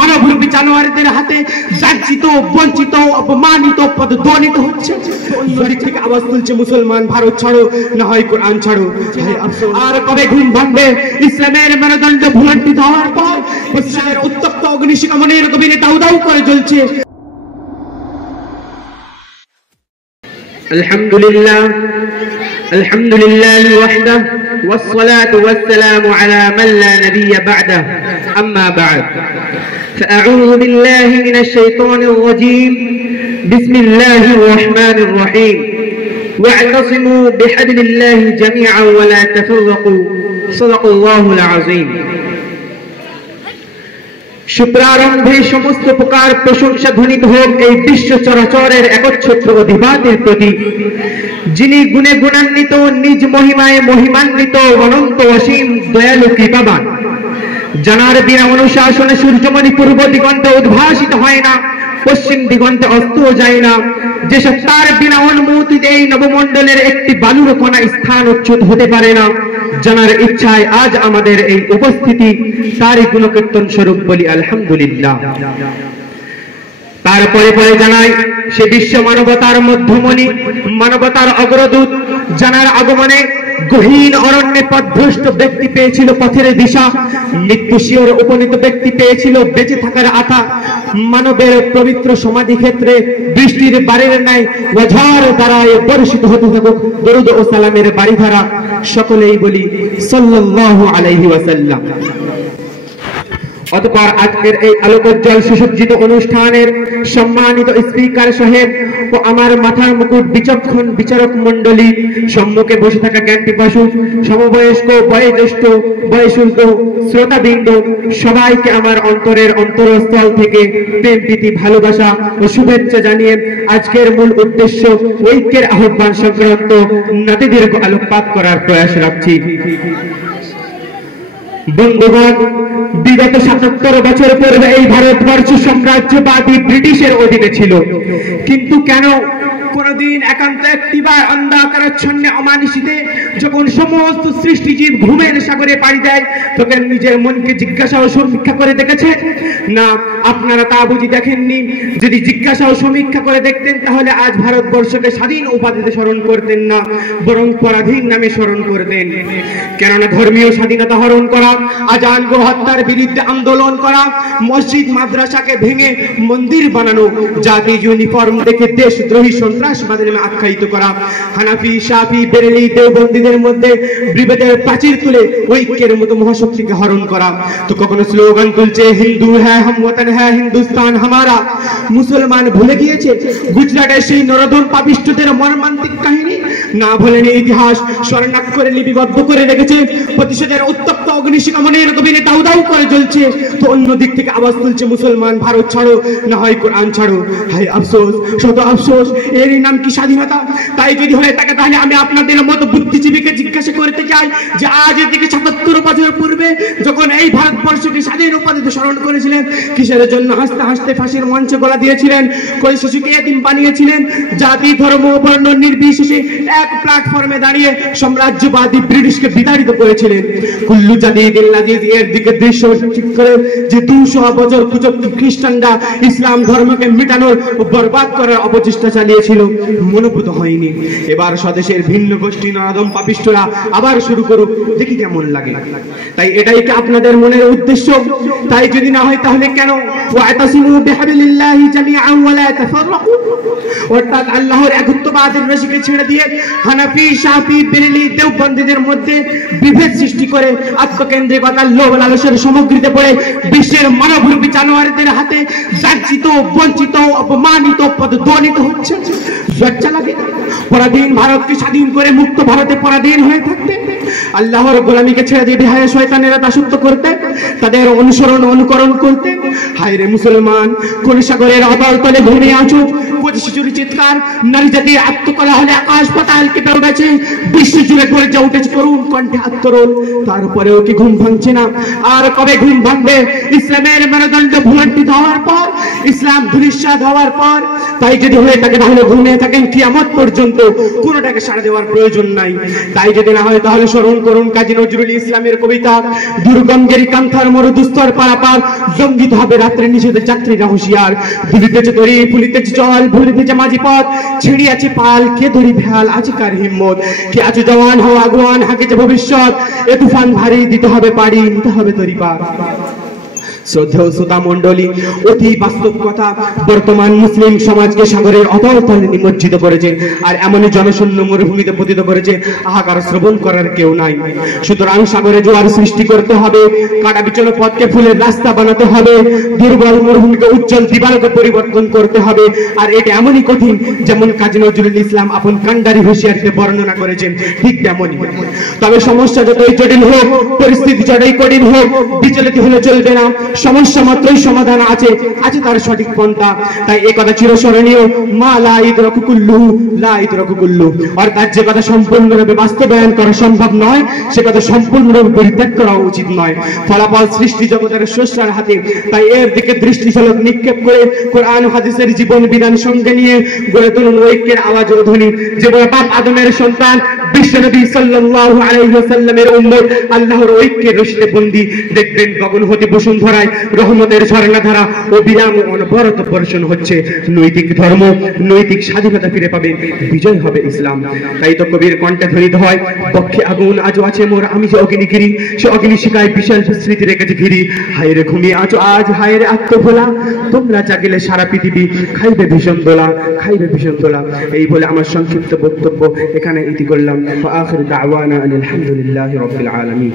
মানবরূপী জানোয়ারদের হাতে লাঞ্ছিত, বঞ্চিত, অপমানিত, পদদলিত হচ্ছে। দিক থেকে আওয়াজ তুলছে মুসলমান ভারত ছাড়ো, না হয় কোরআন ছাড়ো। আর কবে ঘুম ভাঙবে ইসলামের মেরুদণ্ড ভুলণ্ঠিত হওয়ার পর? ইসলামের উত্তপ্ত অগ্নিশিখামণির গভীরে দাউ দাউ করে জ্বলছে। আলহামদুলিল্লাহ আলহামদুলিল্লাহি ওয়াহদাহু ওয়াসসালাতু ওয়াসসালামু আলা মান লা নাবিয়্যা বা'দাহু আম্মা বা'দ فأعوذ بالله من الشيطان الرجيم بسم الله الرحمن الرحيم واعتصموا بحبل الله جميعا ولا تفرقوا صدق الله العظيم শুক্রারম্ভে সমস্ত প্রকার প্রশংসা ধ্বনিত হোক এই বিশ্ব চরাচরের একচ্ছত্র অধিবাদের প্রতি, যিনি গুণে গুণান্বিত, নিজ মহিমায় মহিমান্বিত, অনন্ত অসীম দয়ালু কৃপাবান, জানার বিনা অনুশাসনে সূর্যমণি পূর্ব দিগন্তে উদ্ভাসিত হয় না, পশ্চিম দিগন্তে অস্ত যায় না, যে সত্তার বিনা অনুমতিতে এই নবমণ্ডলের একটি বালুর কণা স্থান উচ্চুত হতে পারে না, জানার ইচ্ছায় আজ আমাদের এই উপস্থিতি, তারই গুণকীর্তন স্বরূপ বলি আলহামদুলিল্লাহ। তারপরে পরে জানাই সে বিশ্ব মানবতার মধ্যমণি, মানবতার অগ্রদূত, জানার আগমনে গহীন অরণ্যে পথভ্রষ্ট ব্যক্তি পেয়েছিল পথের দিশা, মৃত্যুশিয়র উপনীত ব্যক্তি পেয়েছিল বেঁচে থাকার আশা, মানবের পবিত্র সমাধি ক্ষেত্রে বৃষ্টির বারের ন্যায় ওয়াঝার দ্বারায় বর্ষিত হতে থাকুক দরুদ ও সালামের বাড়িধারা। সকলেই বলি সাল্লাল্লাহু আলাইহি ওয়াসাল্লাম। অতঃপর আজকের এই আলোকোজ্জ্বল সুসজ্জিত অনুষ্ঠানের সম্মানিত স্পিকার সাহেব ও আমার মাথার মুকুট বিচক্ষণ বিচারক মণ্ডলী, সম্মুখে বসে থাকা জ্ঞানপিপাসু সমবয়স্ক, বয়োজ্যেষ্ঠ, বয়সুদ্ধ শ্রোতাবৃন্দ, সবাইকে আমার অন্তরের অন্তরস্থল থেকে প্রেম, প্রীতি, ভালোবাসা ও শুভেচ্ছা জানিয়ে আজকের মূল উদ্দেশ্য ঐক্যের আহ্বান সংক্রান্ত নাতিদীর্ঘ আলোকপাত করার প্রয়াস রাখছি। বন্ধুগণ, বিগত ৭৭ বছর পূর্বে এই ভারতবর্ষ সাম্রাজ্যবাদী ব্রিটিশের অধীনে ছিল, কিন্তু কেন কোনদিন একান্ত একটিবার অন্ধকারাচ্ছন্নে অমানিসিতে যখন সমস্ত সৃষ্টিজীব ঘুমের সাগরে পাড়ি দেয়, তখন নিজের মনকে জিজ্ঞাসা ও সমীক্ষা করে দেখেছে? না, আপনারা তা বুঝি দেখেননি। যদি জিজ্ঞাসা ও সমীক্ষা করে দেখতেন তাহলে আজ ভারতবর্ষকে স্বাধীন উপাধিতে স্মরণ করতেন না, বরং পরাধীন নামে স্মরণ করতেন। কেননা ধর্মীয় স্বাধীনতা হরণ করা, আজান গো হত্যার বিরুদ্ধে আন্দোলন করা, মসজিদ মাদ্রাসাকে ভেঙে মন্দির বানানো, জাতি ইউনিফর্ম দেখে দেশদ্রোহী সন্ত্রাসবাদের নামে আখ্যায়িত করা, হানাফি, শাফি, বেরেলি, দেওবন্দীদের মধ্যে বিভেদের প্রাচীর তুলে ঐক্যের মতো মহাশক্তিকে হরণ করা। তো কখনো স্লোগান তুলছে হিন্দু হ্যাঁ হাম ওয়াতন হ্যাঁ হিন্দুস্তান হামারা। মুসলমান ভুলে গিয়েছে গুজরাটের সেই নরদম পাপিষ্ঠদের মর্মান্তিক কাহিনী? না ভোলেনি ইতিহাস, স্বর্ণাক্ষরে লিপিবদ্ধ করে রেখেছে। প্রতিশোধের উত্তপ্ত অগ্নিশিখামণির গভীরে দাউ দাউ করে জ্বলছে। তো অন্য দিক থেকে আওয়াজ তুলছে মুসলমান ভারত ছাড়ো, না হয় কোরআন ছাড়ো। হায় আফসোস, শত আফসোস, এরই নাম কি স্বাধীনতা? তাই যদি হয়ে থাকে তাহলে আমি আপনাদের মতো বুদ্ধিজীবীকে জিজ্ঞাসা করতে চাই যে আজ থেকে ৭৭ বছর পূর্বে যখন এই ভারতবর্ষকে স্বাধীন উপাধিতে স্মরণ করেছিলেন, কিসের জন্য হাসতে হাসতে ফাঁসির মঞ্চে গলা দিয়েছিলেন? কোন শিশুকে এতিম বানিয়েছিলেন? জাতি, ধর্ম, বর্ণ নির্বিশেষে এক প্ল্যাটফর্মে দাঁড়িয়ে সাম্রাজ্যবাদী ব্রিটিশকে বিতাড়িত করেছিলেন। কুল্লু জাদিদিল নাজিজ এর দিকে দৃশ্য ঠিক করে যে ২০০ বছর কুচক্রী খ্রিস্টানরা ইসলাম ধর্মকে মিটানোর ও বরবাদ করার অপচেষ্টা চালিয়েছিল, মনোভূত হয়নি। এবার স্বদেশের ভিন্ন গোষ্ঠী নরদম পাপিষ্ঠরা আবার শুরু করুক, দেখি কেমন লাগে। তাই এটাই কি আপনাদের মনের উদ্দেশ্য? তাই যদি না হয় তাহলে কেন? ওয়াতাসিমু বিহাবিলিল্লাহি জামিআন ওয়া লা তাফাররাকু, অর্থাৎ আল্লাহর একত্ববাদের রশিকে ছেড়ে দিয়ে হানাফি, শাফি, বেরেলি, দেওবন্দীদের মধ্যে বিভেদ সৃষ্টি করে আত্মকেন্দ্রিকতার লোভ লালসের সামগ্রীতে পড়ে বিশ্বের মানবরূপী জানোয়ারদের হাতে লাঞ্ছিত, বঞ্চিত, অপমানিত, পদদলিত হচ্ছে। লজ্জা লাগে? পরাধীন ভারতকে স্বাধীন করে মুক্ত ভারতে পরাধীন হয়ে থাকতে, আল্লাহর গোলামীকে ছেড়ে দিয়ে বিহায় শয়তানেরা দাসত্ব করতে, তাদের অনুসরণ অনুকরণ করতে। হায় রে মুসলমান, কোন সাগরের অতল তলে ঘুমিয়ে আছো? কোটি শিশুর চিৎকার, নারী জাতির আত্মকলা হলে আকাশ পাতাল কেঁপে উঠেছে, বিশ্ব জুড়ে গর্জে উঠেছে করুণ কণ্ঠে আত্মরোল। তারপরেও কি ঘুম ভাঙছে না? আর কবে ঘুম ভাঙবে ইসলামের মেরুদণ্ড ভুলণ্ঠিত হওয়ার পর, ইসলাম ধূলিসাৎ হওয়ার পর? তাই যদি হয়ে থাকে তাহলে ঘুমিয়ে থাকেন কিয়ামত পর্যন্ত, কোনোটাকে সাড়া দেওয়ার প্রয়োজন নাই। তাই যদি না হয় তাহলে স্মরণ করুন কাজী নজরুল ইসলামের কবিতা, দুর্গম গেরি কান্থার মরুদুস্তর পারাপার, জঙ্গিত হবে রাত্রে নিষেধের যাত্রীরা হুঁশিয়ার, দুলিতেছে তরি ফুলিতেছে জল ভুলিতেছে মাঝি পথ, ছিড়িয়াছে পাল কে ধরি ভেল আছে কার হিম্মত, কে আছে জওয়ান হও আগুয়ান হাঁকেছে ভবিষ্যৎ, এ তুফান ভারী দিতে হবে পাড়ি নিতে হবে তরি পার। শ্রদ্ধেয় শ্রোতা মণ্ডলী, অতি বাস্তব কথা বর্তমান মুসলিম সমাজকে সাগরের অতল তলে নিমজ্জিত করেছে, আর এমনই জনশূন্য মরুভূমিতে পতিত করেছে, হাহাকার শ্রবণ করার কেউ নাই। সুতরাং সাগরে জোয়ার সৃষ্টি করতে হবে, কাটা বিচন্ন পথকে ফুলের রাস্তা বানাতে হবে, দুর্বল মরুভূমিকে উজ্জ্বল দিবালোকে পরিবর্তন করতে হবে। আর এটা এমনই কঠিন যেমন কাজী নজরুল ইসলাম আপন কান্ডারি হুঁশিয়ারিতে বর্ণনা করেছেন, ঠিক তেমনই। তবে সমস্যা যতই জটিল হোক, পরিস্থিতি যতই কঠিন হোক, বিচলিত হলে চলবে না। সমস্যা মাত্রই সমাধান আছে, আছে তার সঠিক পন্থা। তাই এই কথা চিরস্মরণীয়, মা লা ইদরাকু কুল্লুহু লা ইদরাকু কুল্লু, অর্থাৎ যে কথা সম্পূর্ণরূপে বাস্তবায়ন করা সম্ভব নয়, সে কথা সম্পূর্ণরূপে পরিত্যাগ করা উচিত নয়। ফলাফল সৃষ্টি জগতের স্রষ্টার হাতে। তাই এর দিকে দৃষ্টিশালক নিক্ষেপ করে কোরআন হাদিসের জীবন বিধান সঙ্গে নিয়ে গড়ে তুলুন ঐক্যের আওয়াজ ও ধ্বনি। যে বাপ আদমের সন্তান বিশ্বনবী সাল্লাল্লাহু আলাইহি ওয়াসাল্লামের উম্মত আল্লাহর ঐক্যের রশিদে বন্দী, দেখবেন গগন হতে বসুন্ধরায় রহমতের ঝর্ণাধারা ও বিরাম অনবরত বর্ষণ হচ্ছে। নৈতিক ধর্ম, নৈতিক স্বাধীনতা ফিরে পাবে, বিজয় হবে ইসলাম। তাই তো কবির কণ্ঠে ধ্বনিত হয়, পক্ষে আগুন আজও আছে মোর, আমি যে অগ্নিগিরি, সে অগ্নি শিখায় বিশাল স্মৃতি রেখেছে ঘিরি। হায়রে ঘুমিয়ে আছো আজ, হায়রে আত্মভোলা, তোমরা জাগিলে সারা পৃথিবী খাইবে ভীষণ দোলা, খাইবে ভীষণ দোলা। এই বলে আমার সংক্ষিপ্ত বক্তব্য এখানে ইতি করলাম। আখির দাওয়ানা আলহামদুলিল্লাহি রাব্বিল আলামিন।